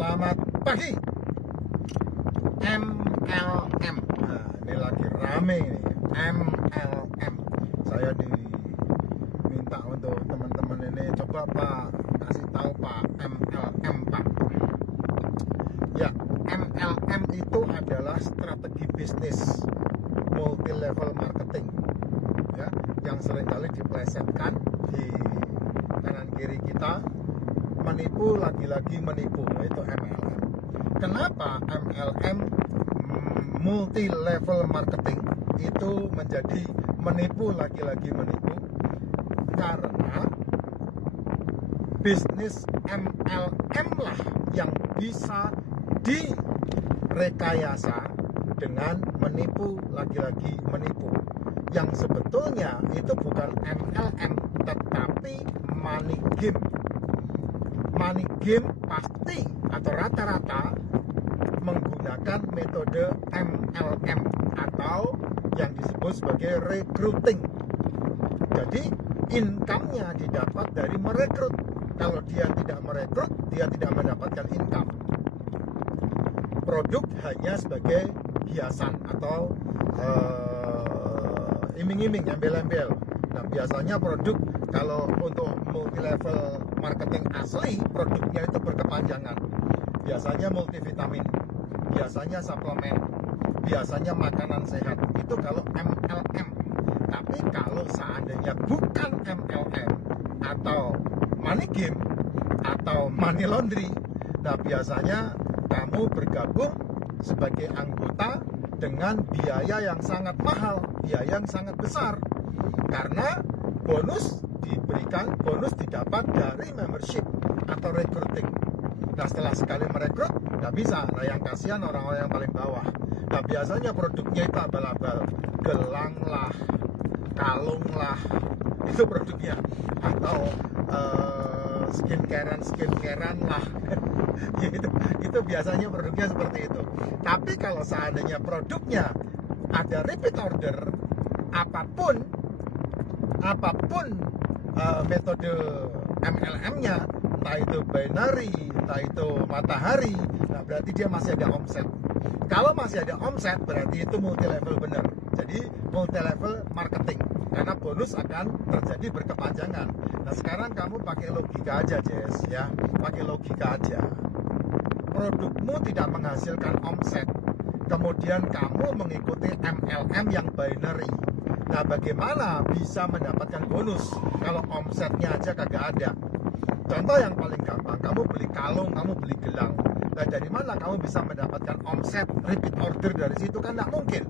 Selamat pagi. MLM. Nah, ini lagi rame ini. MLM. Saya diminta untuk teman-teman ini, coba Pak kasih tahu Pak MLM Pak. Ya, MLM itu adalah strategi bisnis multi level marketing. Ya, yang seringkali diplesetkan di kanan kiri kita, menipu, lagi-lagi menipu, itu MLM. Kenapa MLM multi level marketing itu menjadi menipu, lagi-lagi menipu? Karena bisnis MLM lah yang bisa direkayasa dengan menipu, lagi-lagi menipu. Yang sebetulnya itu bukan MLM, tetapi money game. Money game pasti atau rata-rata menggunakan metode MLM atau yang disebut sebagai recruiting. Jadi income-nya didapat dari merekrut. Kalau dia tidak merekrut, dia tidak mendapatkan income. Produk hanya sebagai hiasan atau iming-iming, embel-embel. Nah, biasanya produk kalau untuk multi level marketing asli, produknya itu berkepanjangan. Biasanya multivitamin, biasanya suplemen, biasanya makanan sehat. Itu kalau MLM. Tapi kalau seandainya bukan MLM atau money game atau money laundry, nah biasanya kamu bergabung sebagai anggota dengan biaya yang sangat mahal, biaya yang sangat besar. Karena bonus diberikan, bonus didapat dari membership atau recruiting. Nah, setelah sekali merekrut, nggak bisa. Nah, yang kasihan orang-orang yang paling bawah. Nah, biasanya produknya itu abal-abal, gelang lah, kalung lah, itu produknya. Atau skincarean lah. itu biasanya produknya seperti itu. Tapi kalau seandainya produknya ada repeat order, apapun metode MLM-nya, entah itu binary, entah itu matahari, nah berarti dia masih ada omset. Kalau masih ada omset, berarti itu multi level benar. Jadi multi level marketing, karena bonus akan terjadi berkepanjangan. Nah, sekarang kamu pakai logika aja, Jess, ya, pakai logika aja. Produkmu tidak menghasilkan omset, kemudian kamu mengikuti MLM yang binary. Nah, bagaimana bisa mendapatkan bonus kalau omsetnya aja kagak ada? Contoh yang paling gampang, kamu beli kalung, kamu beli gelang. Nah, dari mana kamu bisa mendapatkan omset repeat order dari situ? Kan nggak mungkin.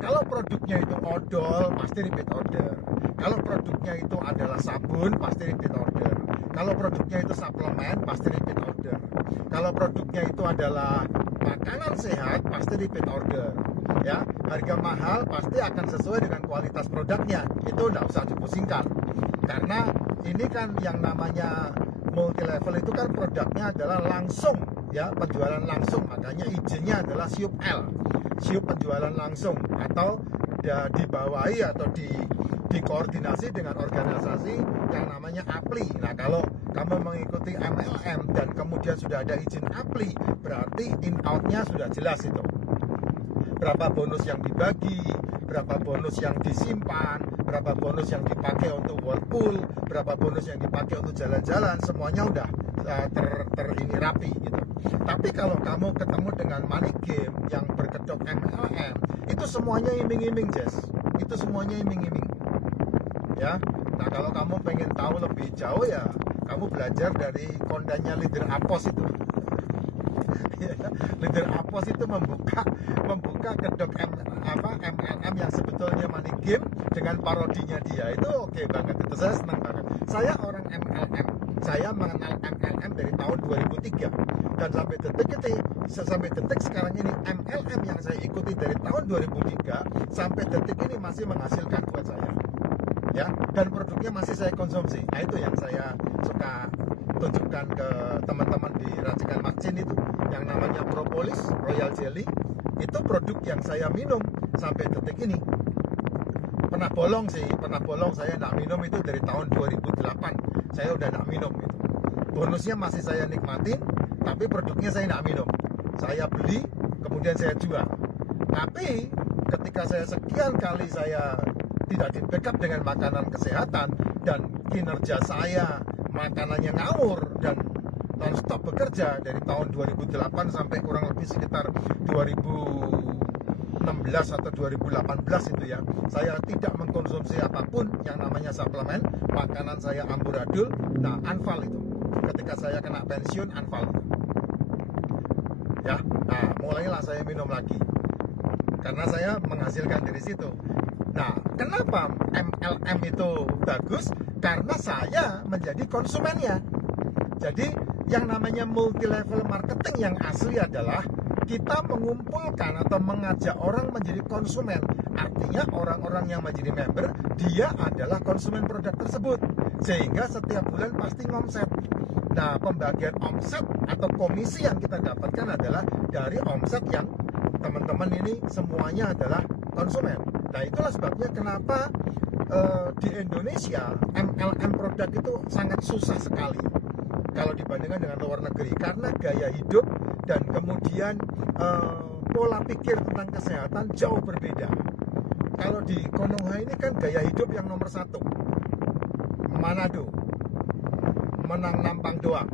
Kalau produknya itu odol, pasti repeat order. Kalau produknya itu adalah sabun, pasti repeat order. Kalau produknya itu suplemen, pasti repeat order. Kalau produknya itu adalah makanan sehat, pasti repeat order. Ya, harga mahal pasti akan sesuai dengan kualitas produknya. Itu nggak usah dipusingkan. Karena ini kan yang namanya multi level itu kan produknya adalah langsung, ya, penjualan langsung. Makanya izinnya adalah SIUP L, SIUP penjualan langsung, atau dibawahi atau dikoordinasi dengan organisasi yang namanya APLI. Nah, kalau kamu mengikuti MLM dan kemudian sudah ada izin APLI, berarti in out-nya sudah jelas itu. Berapa bonus yang dibagi, berapa bonus yang disimpan, berapa bonus yang dipakai untuk whirlpool, berapa bonus yang dipakai untuk jalan-jalan, semuanya udah ini rapi gitu. Tapi kalau kamu ketemu dengan money game yang berkedok MLM, itu semuanya iming-iming, Jess. Itu semuanya iming-iming. Ya. Nah, kalau kamu pengen tahu lebih jauh, ya kamu belajar dari kondannya Leader Apos itu. Leader Apos itu membuka kedok MLM yang sebetulnya money game dengan parodinya dia. Itu oke banget, itu saya senang banget. Saya orang MLM, saya mengenal MLM dari tahun 2003 dan sampai detik sekarang ini, MLM yang saya ikuti dari tahun 2003 sampai detik ini masih menghasilkan buat saya, ya, dan produknya masih saya konsumsi. Nah, itu yang saya suka tunjukkan ke teman-teman di Racikan Makcin itu, yang namanya Propolis Royal Jelly. Itu produk yang saya minum sampai detik ini. Pernah bolong saya nggak minum itu dari tahun 2008. Saya udah nggak minum itu. Bonusnya masih saya nikmatin, tapi produknya saya tidak minum. Saya beli, kemudian saya jual. Tapi ketika saya sekian kali saya tidak di backup dengan makanan kesehatan dan kinerja saya makanannya ngawur dan non-stop bekerja dari tahun 2008 sampai kurang lebih sekitar 2016 atau 2018 itu ya, saya tidak mengkonsumsi apapun yang namanya suplemen, makanan saya amburadul. Nah, anfal itu ketika saya kena pensiun, anfal itu ya. Nah, mulailah saya minum lagi karena saya menghasilkan dari situ. Nah, kenapa MLM itu bagus? Karena saya menjadi konsumennya. Jadi yang namanya multi level marketing yang asli adalah kita mengumpulkan atau mengajak orang menjadi konsumen. Artinya orang-orang yang menjadi member, dia adalah konsumen produk tersebut. Sehingga setiap bulan pasti ngomset. Nah, pembagian omset atau komisi yang kita dapatkan adalah dari omset yang teman-teman ini semuanya adalah konsumen. Nah, itulah sebabnya kenapa di Indonesia MLM produk itu sangat susah sekali kalau dibandingkan dengan luar negeri, karena gaya hidup dan kemudian pola pikir tentang kesehatan jauh berbeda. Kalau di Konoha ini kan gaya hidup yang nomor satu, Manado, menang nampang doang,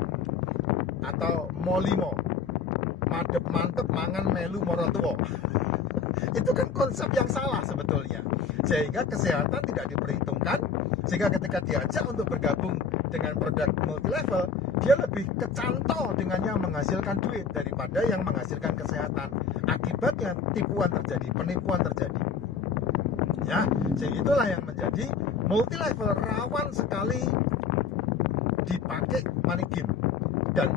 atau molimo, madep mantep mangan melu morotuo. Itu kan konsep yang salah sebetulnya, sehingga kesehatan tidak diperhitungkan. Sehingga ketika diajak untuk bergabung dengan produk multi level, dia lebih kecantol dengan yang menghasilkan duit daripada yang menghasilkan kesehatan. Akibatnya tipuan terjadi, penipuan terjadi ya. Jadi itulah yang menjadi multi level rawan sekali dipakai money game. Dan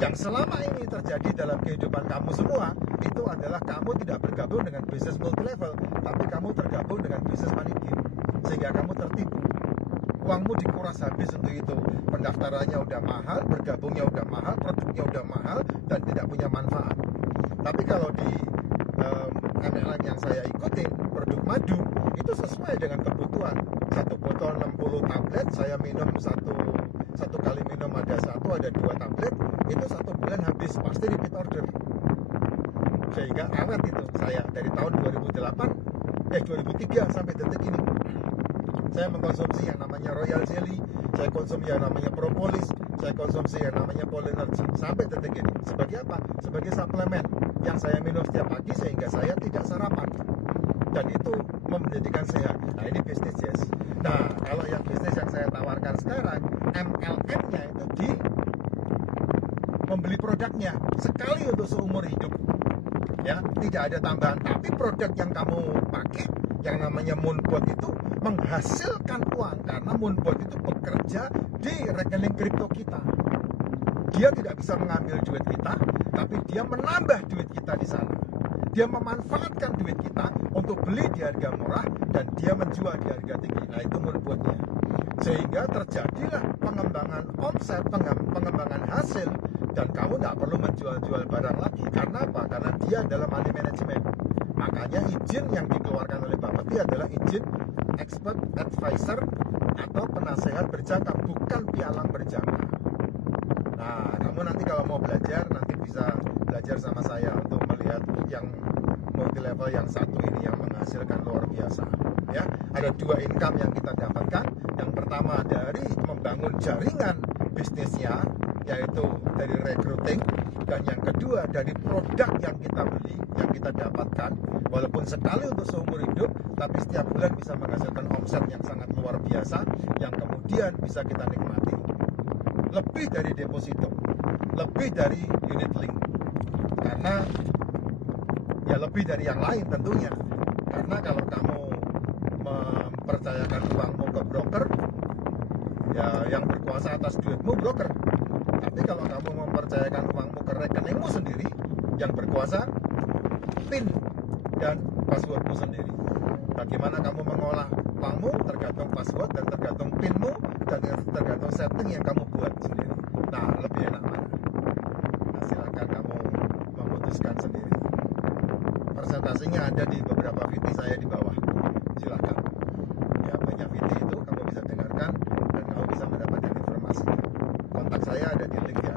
yang selama ini terjadi dalam kehidupan kamu semua itu adalah kamu tidak bergabung dengan bisnis multi level, tapi kamu tergabung dengan bisnis money game, sehingga kamu tertipu. Uangmu dikuras habis untuk itu, pendaftarannya udah mahal, bergabungnya udah mahal, produknya udah mahal, dan tidak punya manfaat. Tapi kalau di MLM yang saya ikuti, produk madu, itu sesuai dengan kebutuhan. Satu botol 60 tablet, saya minum satu kali minum ada 2 tablet, itu 1 bulan habis, pasti repeat order. Sehingga awet itu saya dari tahun 2003 sampai detik ini. Saya mengkonsumsi yang namanya Royal Jelly, saya konsumsi yang namanya Propolis, saya konsumsi yang namanya Polynergy sampai detik ini. Sebagai apa? Sebagai suplemen yang saya minum setiap pagi sehingga saya tidak sarapan. Dan itu menjadikan sehat. Nah, ini bisnis, yes. Nah, kalau yang bisnis yang saya tawarkan sekarang, MLM-nya itu di membeli produknya sekali untuk seumur hidup. Ya, tidak ada tambahan. Tapi produk yang kamu pakai, yang namanya Moonbot itu menghasilkan uang karena Moonbot itu bekerja di rekening kripto kita. Dia tidak bisa mengambil duit kita, tapi dia menambah duit kita di sana. Dia memanfaatkan duit kita untuk beli di harga murah dan dia menjual di harga tinggi. Nah, itu Moonbotnya. Sehingga terjadilah pengembangan omset, pengembangan hasil, dan kamu tidak perlu menjual-jual barang lagi. Karena apa? Karena dia adalah money management. Makanya izin yang dikeluarkan oleh Bapeti adalah izin expert advisor atau penasehat berjangka, bukan pialang berjangka. Nah, kamu nanti kalau mau belajar, nanti bisa belajar sama saya untuk melihat yang multi level yang satu ini yang menghasilkan luar biasa. Ya, ada 2 income yang kita dapatkan. Yang pertama dari membangun jaringan bisnisnya, yaitu dari recruiting, dan yang kedua dari produk yang kita beli, yang kita dapatkan, walaupun sekali untuk seumur hidup, tapi setiap bulan bisa menghasilkan omset yang sangat luar biasa, yang kemudian bisa kita nikmati. Lebih dari deposito, lebih dari unit link, karena ya lebih dari yang lain tentunya. Karena kalau kamu mempercayakan uangmu ke broker, ya yang berkuasa atas duitmu broker. Tapi kalau kamu mempercayakan uangmu ke rekeningmu sendiri, yang berkuasa PIN dan passwordmu sendiri. Bagaimana kamu mengolah uangmu tergantung password dan tergantung PINmu dan tergantung setting yang kamu buat sendiri. Nah, lebih enak mana? Nah, silakan kamu memutuskan sendiri. Presentasinya ada di beberapa video saya di bawah. Silakan. Ya, banyak video itu kamu bisa dengarkan dan kamu bisa mendapatkan informasi. Kontak saya ada di link di